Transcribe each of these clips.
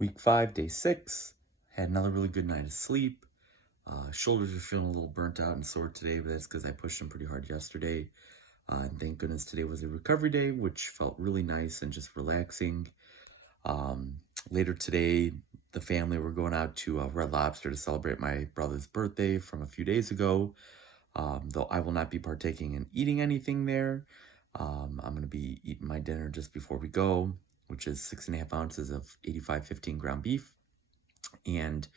Week 5, day 6. Had another really good night of sleep. Shoulders are feeling a little burnt out and sore today, but that's because I pushed them pretty hard yesterday. And thank goodness today was a recovery day, which felt really nice and just relaxing. Later today, the family were going out to Red Lobster to celebrate my brother's birthday from a few days ago. Though I will not be partaking in eating anything there. I'm going to be eating my dinner just before we go, which is 6.5 ounces of 85/15 ground beef. And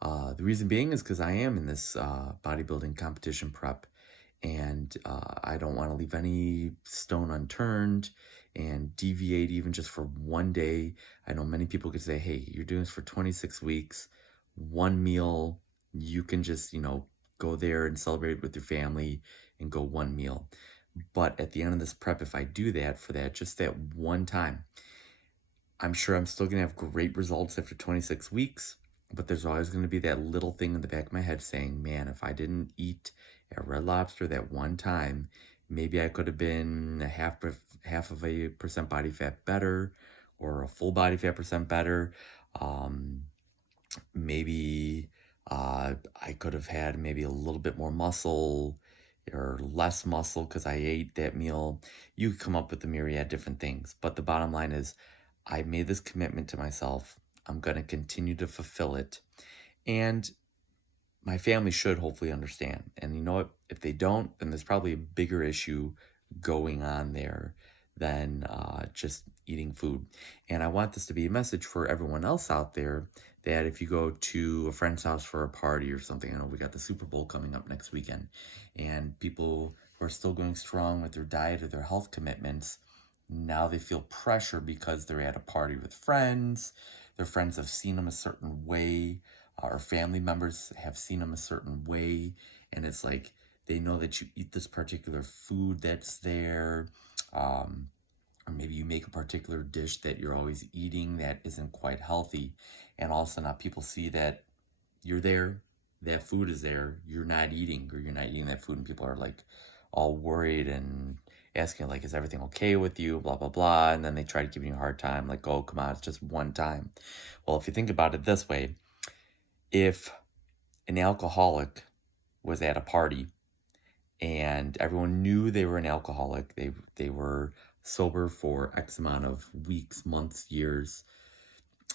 the reason being is because I am in this bodybuilding competition prep, and I don't want to leave any stone unturned and deviate even just for one day. I know many people could say, hey, you're doing this for 26 weeks, one meal, you can just, go there and celebrate with your family and go one meal. But at the end of this prep, if I do that for that, just that one time, I'm sure I'm still going to have great results after 26 weeks, but there's always going to be that little thing in the back of my head saying, man, if I didn't eat at Red Lobster that one time, maybe I could have been half of a percent body fat better or a full body fat percent better. Maybe I could have had maybe a little bit more muscle or less muscle because I ate that meal. You could come up with a myriad different things. But the bottom line is, I made this commitment to myself. I'm going to continue to fulfill it. And my family should hopefully understand. And you know what? If they don't, then there's probably a bigger issue going on there than just eating food. And I want this to be a message for everyone else out there that if you go to a friend's house for a party or something, I know we got the Super Bowl coming up next weekend, and people who are still going strong with their diet or their health commitments, now they feel pressure because they're at a party with friends. Their friends have seen them a certain way, or family members have seen them a certain way. And it's like they know that you eat this particular food that's there. Or maybe you make a particular dish that you're always eating that isn't quite healthy. And all of a sudden, now people see that you're there, that food is there, you're not eating, or you're not eating that food, and people are like all worried and asking like, is everything okay with you, blah blah blah. And then they try to give you a hard time, like, oh come on, it's just one time. Well, if you think about it this way, if an alcoholic was at a party and everyone knew they were an alcoholic, they were sober for X amount of weeks, months, years,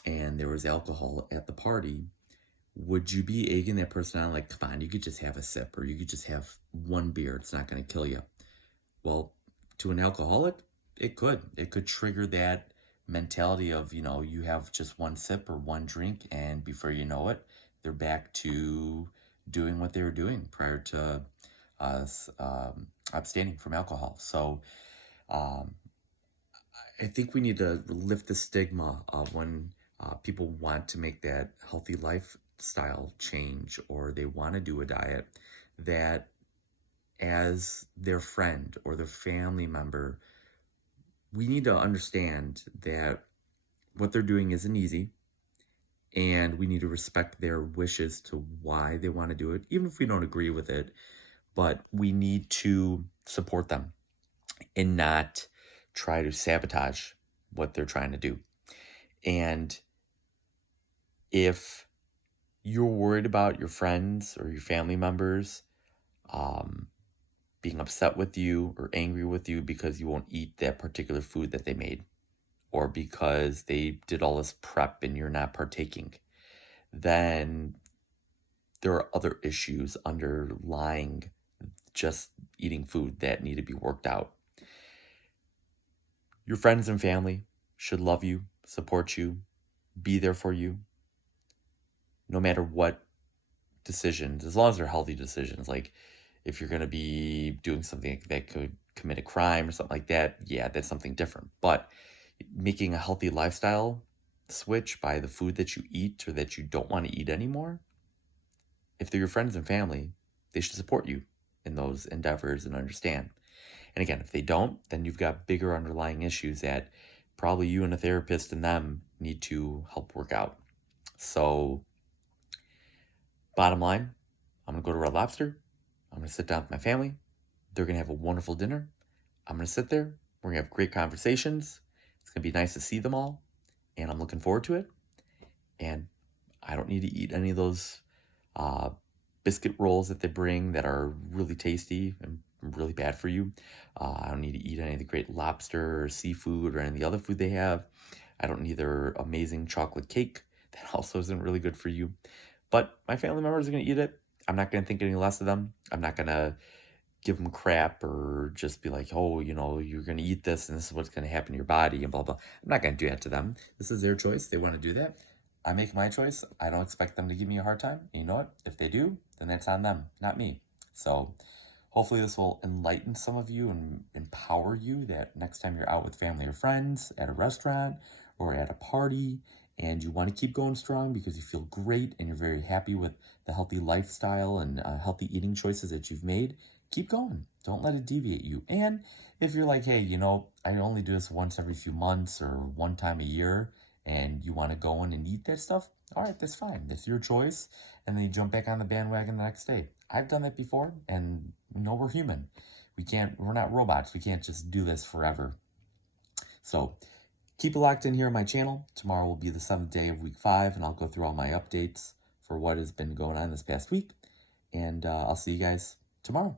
and there was alcohol at the party, would you be egging that person on like, come on, you could just have a sip or you could just have one beer, it's not going to kill you? Well, to an alcoholic, it could. It could trigger that mentality of, you have just one sip or one drink, and before you know it, they're back to doing what they were doing prior to us abstaining from alcohol. So I think we need to lift the stigma of when people want to make that healthy lifestyle change or they want to do a diet, that as their friend or their family member, we need to understand that what they're doing isn't easy, and we need to respect their wishes to why they want to do it, even if we don't agree with it. But we need to support them and not try to sabotage what they're trying to do. And if you're worried about your friends or your family members being upset with you or angry with you because you won't eat that particular food that they made, or because they did all this prep and you're not partaking, then there are other issues underlying just eating food that need to be worked out. Your friends and family should love you, support you, be there for you, no matter what decisions, as long as they're healthy decisions. Like if you're going to be doing something that could commit a crime or something like that, yeah, that's something different. But making a healthy lifestyle switch by the food that you eat or that you don't want to eat anymore, if they're your friends and family, they should support you in those endeavors and understand. And again, if they don't, then you've got bigger underlying issues that probably you and a therapist and them need to help work out. So bottom line, I'm going to go to Red Lobster. I'm going to sit down with my family. They're going to have a wonderful dinner. I'm going to sit there. We're going to have great conversations. It's going to be nice to see them all, and I'm looking forward to it. And I don't need to eat any of those uh, biscuit rolls that they bring that are really tasty and really bad for you. I don't need to eat any of the great lobster or seafood or any of the other food they have. I don't need their amazing chocolate cake that also isn't really good for you. But my family members are going to eat it. I'm not going to think any less of them. I'm not going to give them crap or just be like, oh, you're going to eat this and this is what's going to happen to your body and blah, blah. I'm not going to do that to them. This is their choice. They want to do that. I make my choice. I don't expect them to give me a hard time. And you know what? If they do, then that's on them, not me. So hopefully this will enlighten some of you and empower you that next time you're out with family or friends at a restaurant or at a party and you want to keep going strong because you feel great and you're very happy with the healthy lifestyle and healthy eating choices that you've made, keep going. Don't let it deviate you. And if you're like, hey, I only do this once every few months or one time a year, and you want to go in and eat that stuff, all right, that's fine. That's your choice. And then you jump back on the bandwagon the next day. I've done that before, and we're human. We're not robots. We can't just do this forever. So keep it locked in here on my channel. Tomorrow will be the 7th day of week 5, and I'll go through all my updates for what has been going on this past week. And I'll see you guys tomorrow.